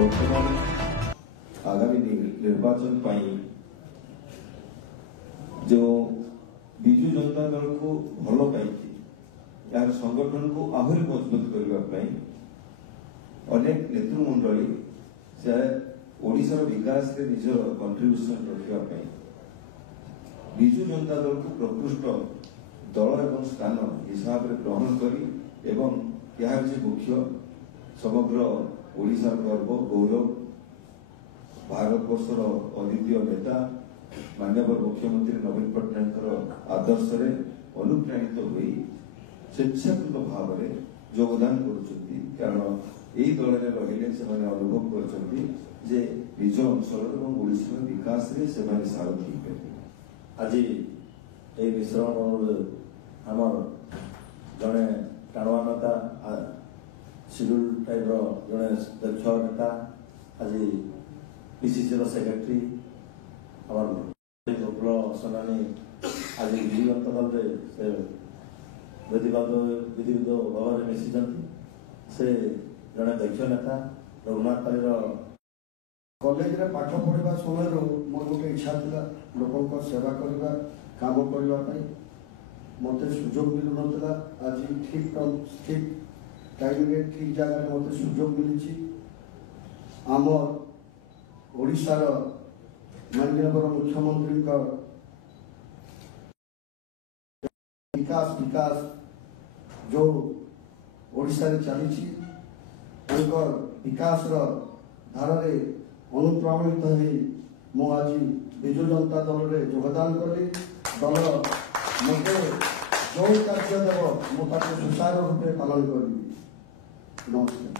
बर्तमान आगामी निर्वाचन जो विजु जनता दल को भल पाई यार संगठन को आहरी मजबूत करने अनेक नेतृमंडली से ओडिशार विकास रे निजर कंट्रीब्यूशन रखा विजु जनता दल को प्रकृष्ट दल एवं स्थान हिसाब से ग्रहण करी एवं यार जे मुख्य समग्र ओडिशार गर्व गौरव भारतवर्षर अद्वितीय नेता माननीय मुख्यमंत्री नवीन पट्टनायक आदर्श रे अनुप्राणित हुई स्वेच्छाकृत भाव में योगदान कारण यही दल में रहिले से अनुभव कर निज अंचल ओडिशार विकास रे से सारथी आज ये मिश्रण आमर जड़े टाणुआ नेता सिड्यूल टाइप जड़े दक्ष नेता आज पीसीसी सेक्रेटरी आम प्रफुल्ल सेनानी आज विजु जनता दल से विधिविध भाव में मिशिं से जड़े दक्ष नेता रघुनाथ पाली कॉलेज रे पाठ पढ़ा समय मोर गोटे इच्छा था लोक सेवा करवा काम करने मत सुजोग मिलू ना आज ठीक टाइम रे ठीक जगह मत सुजोग मिली आमर ओडिशार माननीय मुख्यमंत्री विकास जो ओडिशा रे चली विकास धारा रे अनुप्राणित हो आज विजु जनता दल में योगदान कली दल मत जो कार्य देव मुझे सुचारू रूपे पालन करी। नमस्कार।